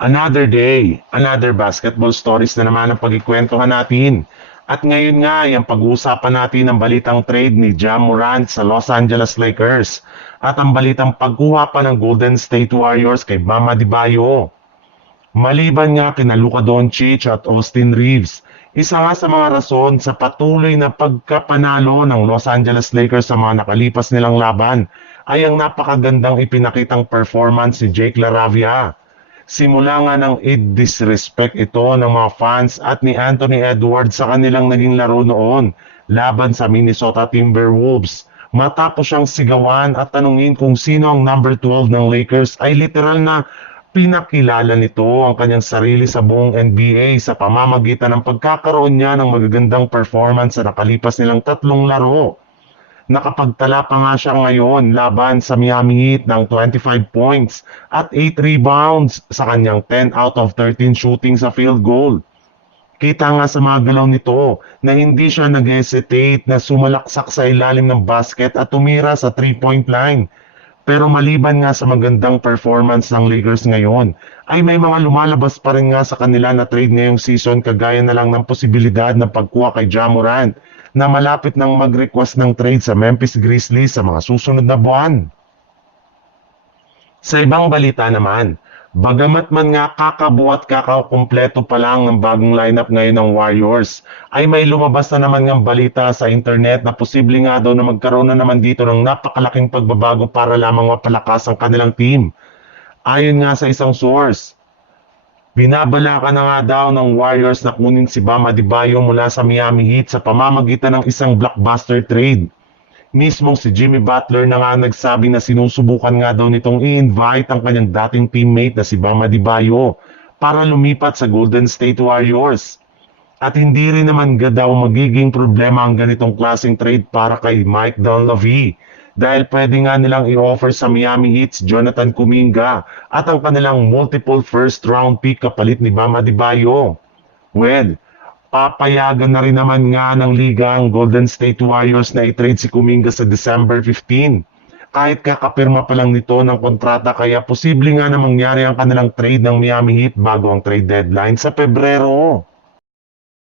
Another day, another basketball stories na naman ang pagkikwentuhan natin. At ngayon nga, yung pag-uusapan natin ang balitang trade ni Ja Morant sa Los Angeles Lakers at ang balitang pagkuha pa ng Golden State Warriors kay Bam Adebayo. Maliban nga kina Luka Doncic at Austin Reeves, isa nga sa mga rason sa patuloy na pagkapanalo ng Los Angeles Lakers sa mga nakalipas nilang laban ay ang napakagandang ipinakitang performance ni Jake LaRavia. Simula nga ng disrespect ito ng mga fans at ni Anthony Edwards sa kanilang naging laro noon laban sa Minnesota Timberwolves. Matapos siyang sigawan at tanungin kung sino ang number 12 ng Lakers ay literal na pinakilala nito ang kanyang sarili sa buong NBA sa pamamagitan ng pagkakaroon niya ng magagandang performance sa nakalipas nilang 3 laro. Nakapagtala pa nga siya ngayon laban sa Miami Heat ng 25 points at 8 rebounds sa kanyang 10 out of 13 shooting sa field goal. Kita nga sa mga galaw nito na hindi siya nag-hesitate na sumalaksak sa ilalim ng basket at tumira sa 3-point line. Pero maliban nga sa magandang performance ng Lakers ngayon, ay may mga lumalabas pa rin nga sa kanila na trade ngayong season kagaya na lang ng posibilidad ng pagkuha kay Ja Morant na malapit nang mag-request ng trade sa Memphis Grizzlies sa mga susunod na buwan. Sa ibang balita naman, bagamat man nga kakabuo at kakakumpleto pa lang ng bagong lineup ngayon ng Warriors, ay may lumabas na naman ng balita sa internet na posible nga daw na magkaroon na naman dito ng napakalaking pagbabago para lamang mapalakas ang kanilang team. Ayon nga sa isang source, binabalaka na nga daw ng Warriors na kunin si Bam Adebayo mula sa Miami Heat sa pamamagitan ng isang blockbuster trade. Mismong si Jimmy Butler na nga nagsabi na sinusubukan nga daw nitong i-invite ang kanyang dating teammate na si Bam Adebayo para lumipat sa Golden State Warriors. At hindi rin naman daw magiging problema ang ganitong klaseng trade para kay Mike Dunleavy dahil pwede nga nilang i-offer sa Miami Heat's Jonathan Kuminga at ang kanilang multiple first round pick kapalit ni Bam Adebayo. Well, papayagan na rin naman nga ng liga ang Golden State Warriors na i-trade si Kuminga sa December 15. Kahit kakapirma pa lang nito ng kontrata kaya posible nga na mangyari ang kanilang trade ng Miami Heat bago ang trade deadline sa Pebrero.